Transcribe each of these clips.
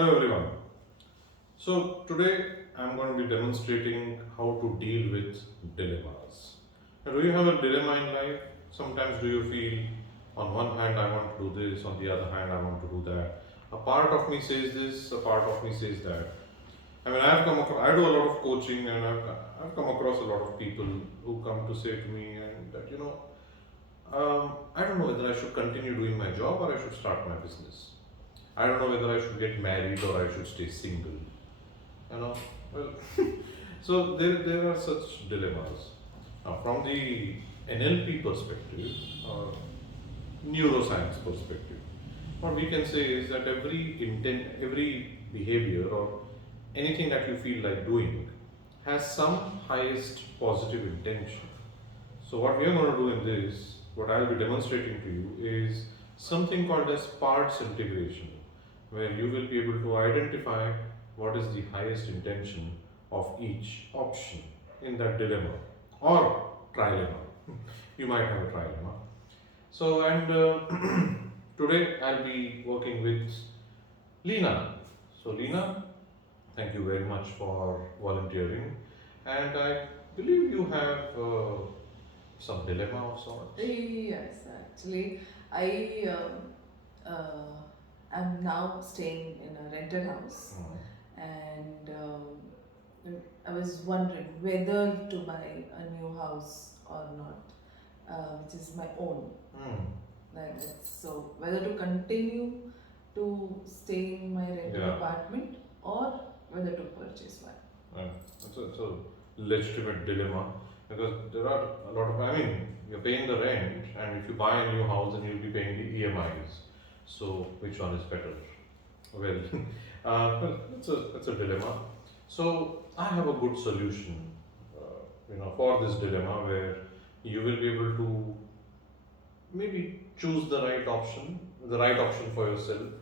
Hello everyone. So today I'm going to be demonstrating how to deal with dilemmas. Now, do you have a dilemma in life? Sometimes do you feel on one hand I want to do this, on the other hand I want to do that. A part of me says this, a part of me says that. I mean, I do a lot of coaching and I've come across a lot of people who come to say to me and that, I don't know whether I should continue doing my job or I should start my business. I don't know whether I should get married or I should stay single. You know, well, so there are such dilemmas. Now, from the NLP perspective or neuroscience perspective, what we can say is that every behavior or anything that you feel like doing has some highest positive intention. So what we are going to do in this, what I'll be demonstrating to you is something called as parts integration, where you will be able to identify what is the highest intention of each option in that dilemma or trilemma. You might have a trilemma. So, and today I'll be working with Leena. So, Leena, thank you very much for volunteering. And I believe you have some dilemma of sorts. Yes, actually, I am now staying in a rented house, and I was wondering whether to buy a new house or not, which is my own. Hmm. Like that. So, whether to continue to stay in my rented Yeah. apartment or whether to purchase one. It's a legitimate dilemma because there are a lot of, I mean, you're paying the rent, and if you buy a new house, then you'll be paying the EMIs. So, which one is better? Well, it's a dilemma. So, I have a good solution, for this dilemma where you will be able to maybe choose the right option for yourself.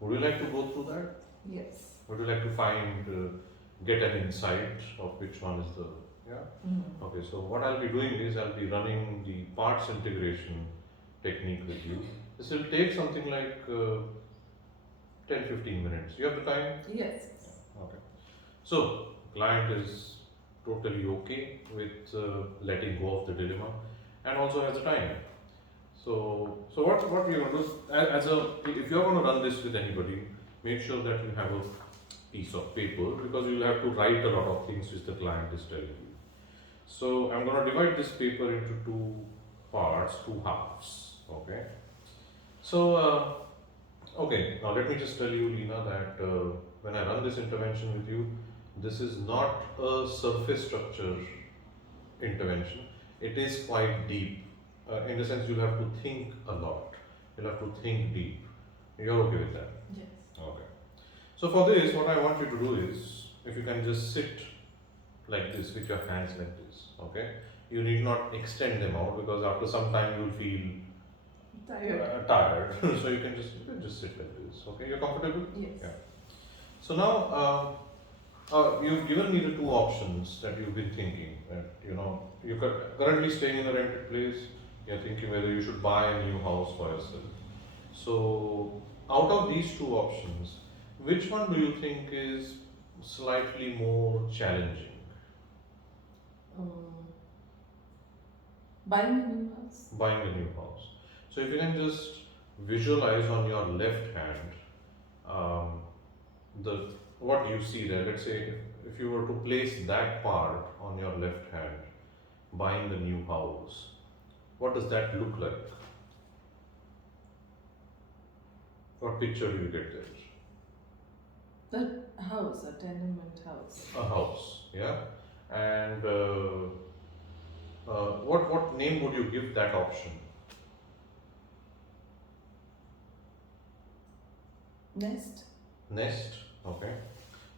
Would you like to go through that? Yes. Would you like to get an insight of which one is the, yeah? Mm. Okay, so what I'll be doing is I'll be running the parts integration technique with you. This will take something like 10-15 minutes. You have the time? Yes. Okay. So, client is totally okay with letting go of the dilemma and also has the time. So what we're going to do, if you're going to run this with anybody, make sure that you have a piece of paper because you'll have to write a lot of things which the client is telling you. So I'm going to divide this paper into two parts, two halves. Okay. So okay, now let me just tell you, Leena, that when I run this intervention with you, this is not a surface structure intervention. It is quite deep. In the sense, you'll have to think a lot. You'll have to think deep. You're okay with that? Yes. Okay. So for this, what I want you to do is, if you can just sit like this with your hands like this, okay? You need not extend them out because after some time you'll feel tired. So you can just sit like this, okay? You're comfortable? Yes. Yeah. So now, you've given me the two options that you've been thinking. That you're currently staying in a rented place. You're thinking whether you should buy a new house for yourself. So, out of these two options, which one do you think is slightly more challenging? Buying a new house. Buying a new house. So, if you can just visualize on your left hand the what you see there. Let's say if you were to place that part on your left hand, buying the new house, what does that look like? What picture do you get there? The house, a tenement house. A house, yeah. And what name would you give that option? Nest. Nest. Okay.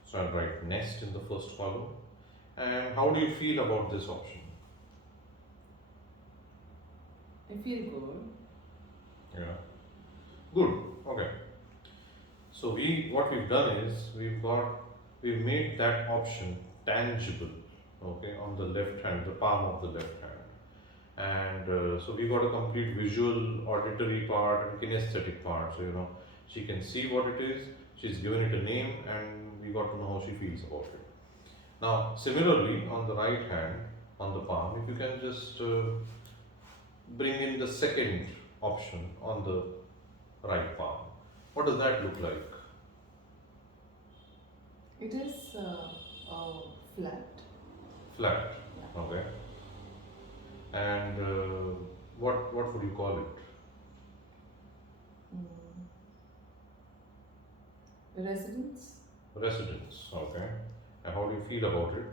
So I'll write nest in the first column. And how do you feel about this option? I feel good. Yeah. Good. Okay. So what we've done is we've made that option tangible. Okay, on the left hand, the palm of the left hand, and so we got a complete visual, auditory part, and kinesthetic part. So she can see what it is. She's given it a name, and we got to know how she feels about it. Now, similarly, on the right hand, on the palm, if you can just bring in the second option on the right palm, what does that look like? It is flat. Flat. Yeah. Okay. And what would you call it? Mm. Residence. Residence. Okay. And how do you feel about it?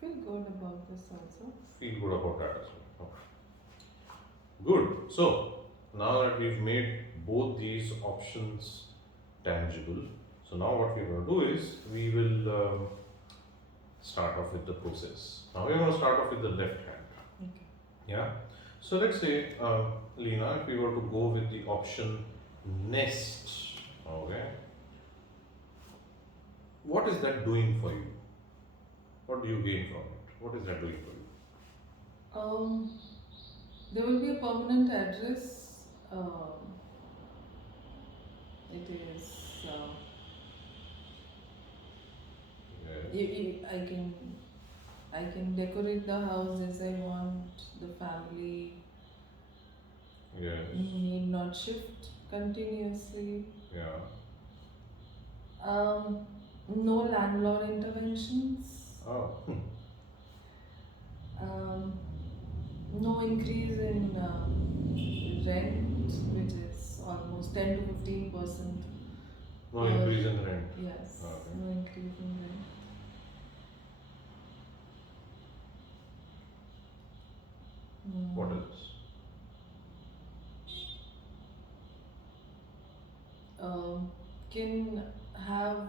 Feel good about this also. Feel good about that as well. Okay. Good. So now that we've made both these options tangible, so now what we're going to do is we will start off with the process. Now we're going to start off with the left hand. Okay. Yeah. So let's say, Lena, if we were to go with the option nest, okay, what is that doing for you? What do you gain from it? What is that doing for you? There will be a permanent address. It is. Yes. I can decorate the house as I want. The family Yes. need not shift continuously. Yeah. No landlord interventions. Oh. No increase in rent, which is almost 10 to 15%. No increase in rent. Yes, Okay. no increase in rent. What Mm. else? Can have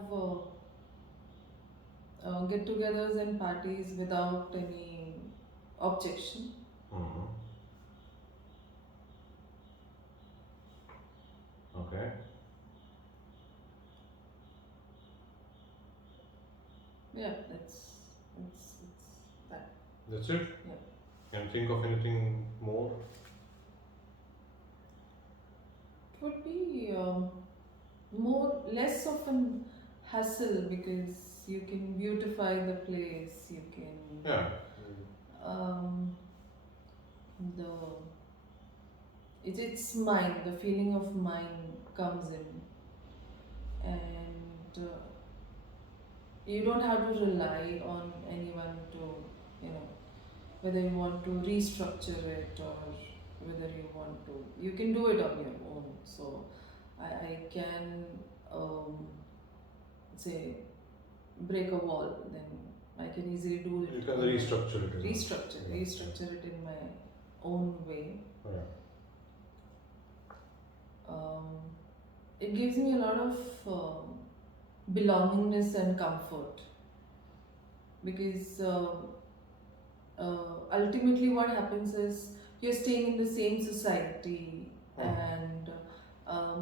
get-togethers and parties without any objection. Mm-hmm. Okay. Yeah, it's that. That's it? Yeah. Can you think of anything more? It would be less of an hassle because you can beautify the place. You can Yeah. um, the it's mine. The feeling of mine comes in, and you don't have to rely on anyone to, you know, whether you want to restructure it or whether you want to, you can do it on your own. So I can um, say break a wall, then I can easily do You it can on my restructure it. Isn't it? Yeah. restructure it in my own way. Yeah. um, it gives me a lot of belongingness and comfort because ultimately what happens is you're staying in the same society, and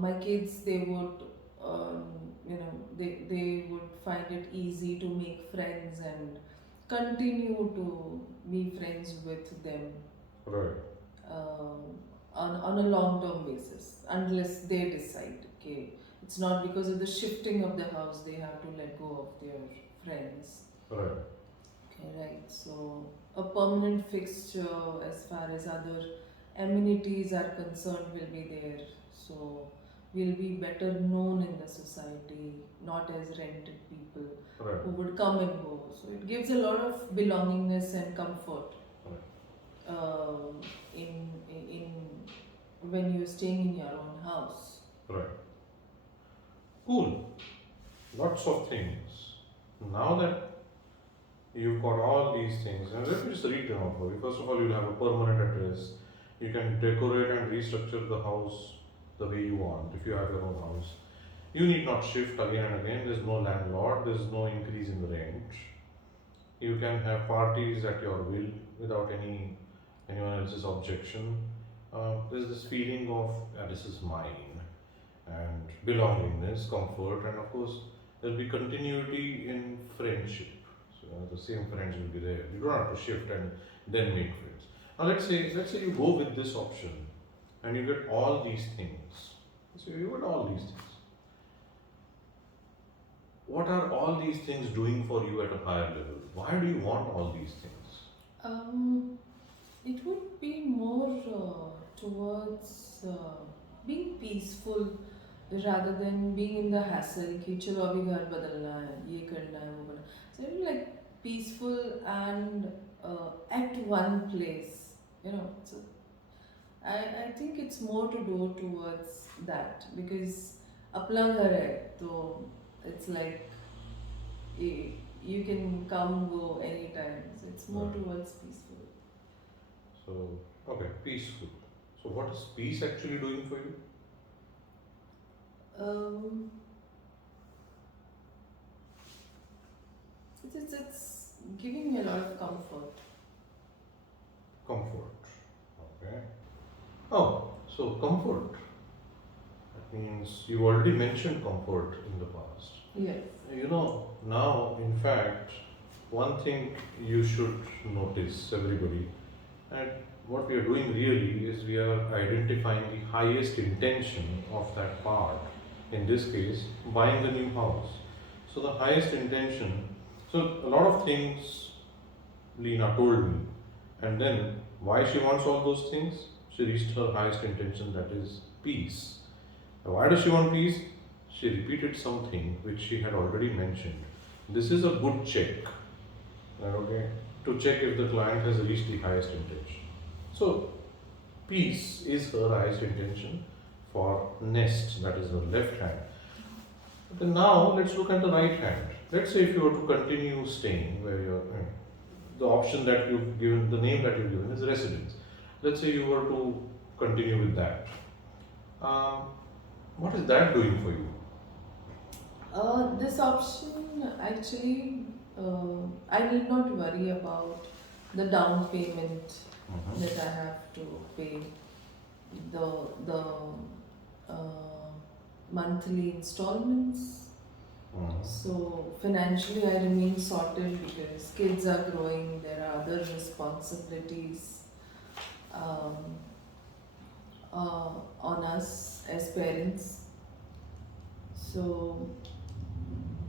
my kids, they would they would find it easy to make friends and continue to be friends with them Right. on a long term basis unless they decide, okay, it's not because of the shifting of the house they have to let go of their friends. Right. Okay, right. So a permanent fixture as far as other amenities are concerned will be there. So we'll be better known in the society, not as rented people Right. who would come and go. So it gives a lot of belongingness and comfort in when you're staying in your own house. Right. Cool. Lots of things. Now that you've got all these things, and let me just read them out for you. First of all, you'll have a permanent address. You can decorate and restructure the house the way you want if you have your own house. You need not shift again and again. There's no landlord. There's no increase in the rent. You can have parties at your will without anyone else's objection. There's this feeling of this is mine, and belongingness, comfort, and of course there'll be continuity in friendship. So the same friends will be there. You don't have to shift and then make friends. Now let's say you go with this option and you get all these things. So you get all these things. what are all these things doing for you at a higher level? Why do you want all these things? Um, it would be more towards being peaceful rather than being in the hassle कि चलो अभी घर बदलना है ये करना है वो करना so it would be like peaceful and at one place, you know. So I think it's more to do towards that because अपना घर है तो it's like you can come go anytime, so it's more Right. towards peaceful. So, okay, peaceful. So, what is peace actually doing for you? Um, it's giving me a lot of comfort. Comfort. Okay. Oh, so comfort. That means you already mentioned comfort in the past. Yes. You know, now, in fact, one thing you should notice, everybody, and what we are doing really is we are identifying the highest intention of that part. In this case, buying the new house. So, the highest intention, so a lot of things Lena told me, and then why she wants all those things, she reached her highest intention, that is peace. Now, why does she want peace? She repeated something which she had already mentioned. This is a good check, okay, to check if the client has reached the highest intention. So, peace is her highest intention for nest, that is her left hand. But then now let's look at the right hand. Let's say if you were to continue staying where you're, the option that you've given, the name that you've given is residence. Let's say you were to continue with that. Um, what is that doing for you? This option actually, I need not worry about the down payment that I have to pay, the monthly installments. So financially, I remain sorted because kids are growing. There are other responsibilities um, on us as parents. So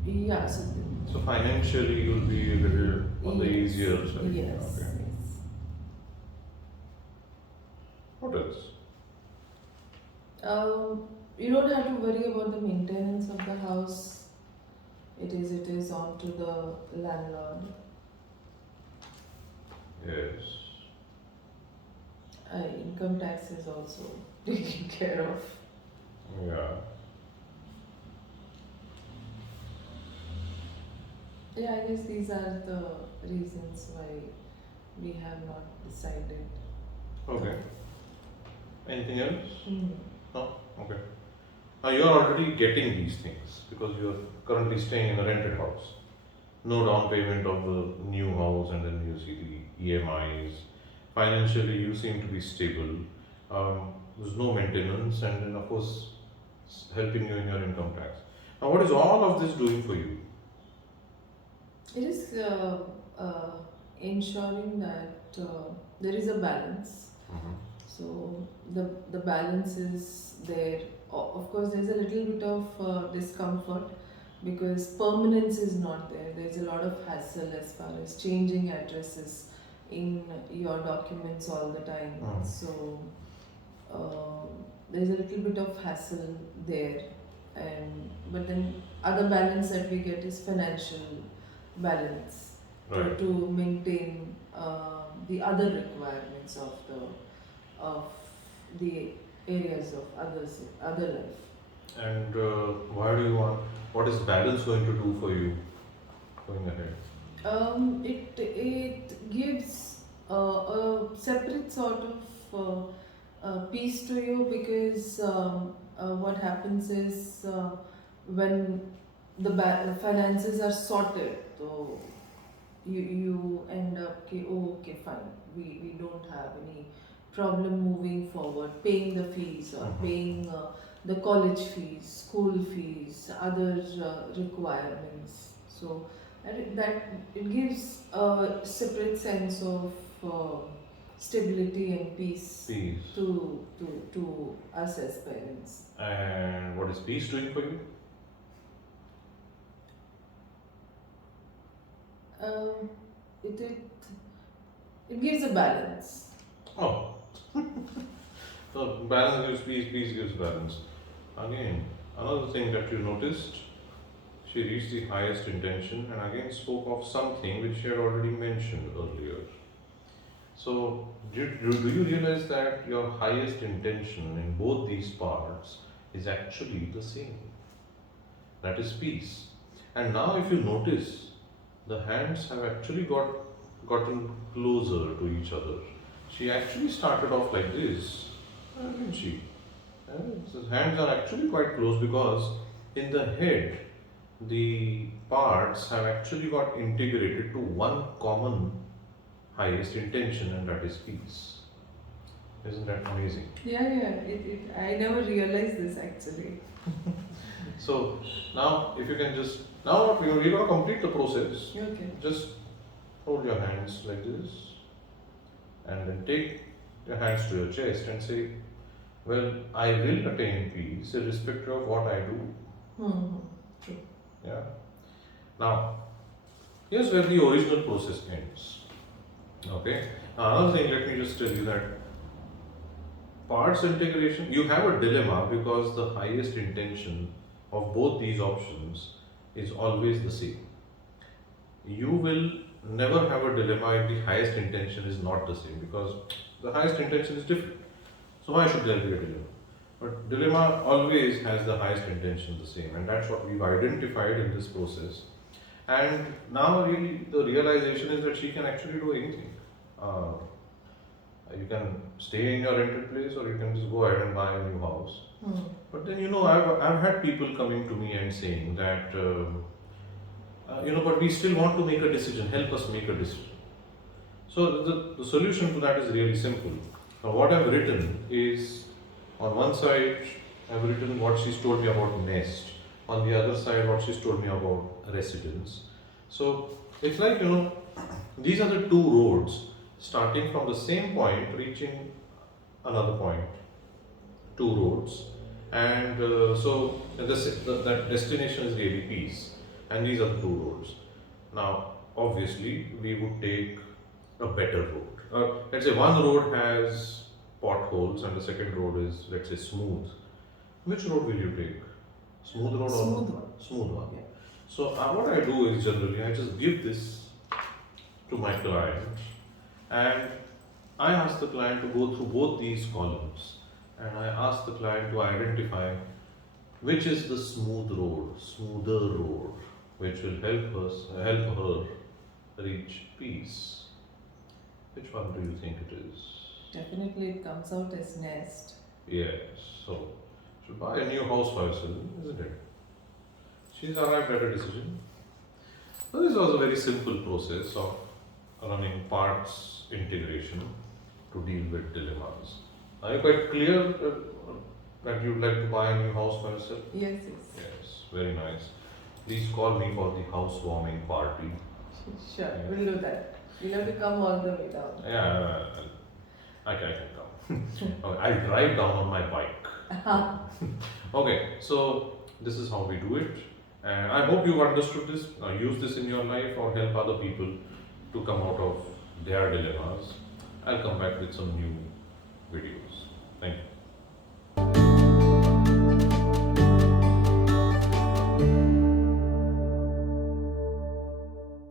yeah, so So financially, you'll be a little on the yes, easier side. yes, Okay. yes. What else? You don't have to worry about the maintenance of the house. It is on to the landlord. Yes. Income tax is also taken care of. Yeah. Yeah, I guess these are the reasons why we have not decided. Okay. Anything else? Hmm. No? Okay. Now you are already getting these things because you are currently staying in a rented house. No down payment of the new house, and then you see the EMIs. Financially, you seem to be stable. There's no maintenance, and then, of course, it's helping you in your income tax. Now, what is all of this doing for you? It is ensuring that there is a balance. So the balance is there. Of course, there's a little bit of discomfort because permanence is not there. There's a lot of hassle as far as changing addresses in your documents all the time. So uh, there's a little bit of hassle there, and but then other balance that we get is financial balance Right. to maintain the other requirements of the areas of other life. And why do you want? What is balance going to do for you going ahead? It gives a separate sort of peace to you because what happens is when the finances are sorted, so you end up okay, oh, okay, fine, we don't have any problem moving forward, paying the fees or paying the college fees, school fees, other requirements. So it gives a separate sense of uh, stability and peace Peace. to us as parents. And what is peace doing for you? Um, it, it it gives a balance. Oh, so balance gives peace, peace gives balance. Again, another thing that you noticed, she reached the highest intention and again spoke of something which she had already mentioned earlier. So, do you realize that your highest intention in both these parts is actually the same? That is peace. And now, if you notice, the hands have actually gotten closer to each other. She actually started off like this, didn't she? The hands are actually quite close because in the head, the parts have actually got integrated to one common highest intention, and that is peace. Isn't that amazing? Yeah. I never realized this actually. So now, if you can just now we're going to complete the process. Okay. Just hold your hands like this, and then take your hands to your chest and say, "Well, I will attain peace irrespective of what I do." Hmm. True. Yeah. Now, here's where the original process ends. Okay. Now, another thing, let me just tell you that parts integration, you have a dilemma because the highest intention of both these options is always the same. You will never have a dilemma if the highest intention is not the same because the highest intention is different. So why should there be a dilemma? But dilemma always has the highest intention the same, and that's what we've identified in this process. And now, really, the realization is that she can actually do anything. Uh, you can stay in your rented place, or you can just go ahead and buy a new house. Hmm. But then, I've had people coming to me and saying that, but we still want to make a decision. Help us make a decision. So the solution to that is really simple. What I've written is, on one side, I've written what she's told me about nest. On the other side, what she's told me about residence. So it's like, these are the two roads starting from the same point, reaching another point. Two roads. And that destination is really peace. And these are the two roads. Now, obviously, we would take a better road. Let's say one road has potholes and the second road is, let's say, smooth. Which road will you take? Smooth road or Smooth one. smooth one? Yeah. So what I do is generally I just give this to my client and I ask the client to go through both these columns and I ask the client to identify which is the smoother road, which will help her reach peace. Which one do you think it is? Definitely, it comes out as nest. Yes, so should buy a new house for herself, isn't it? She's arrived at a decision. So this was a very simple process of running parts integration to deal with dilemmas. Are you quite clear that you'd like to buy a new house for yourself? Yes. Yes, very nice. Please call me for the housewarming party. Sure, Yeah. we'll do that. We'll have to come all the way down. Yeah, I can come. Okay, I'll drive down on my bike. Okay, so this is how we do it. And I hope you've understood this, use this in your life or help other people to come out of their dilemmas. I'll come back with some new videos.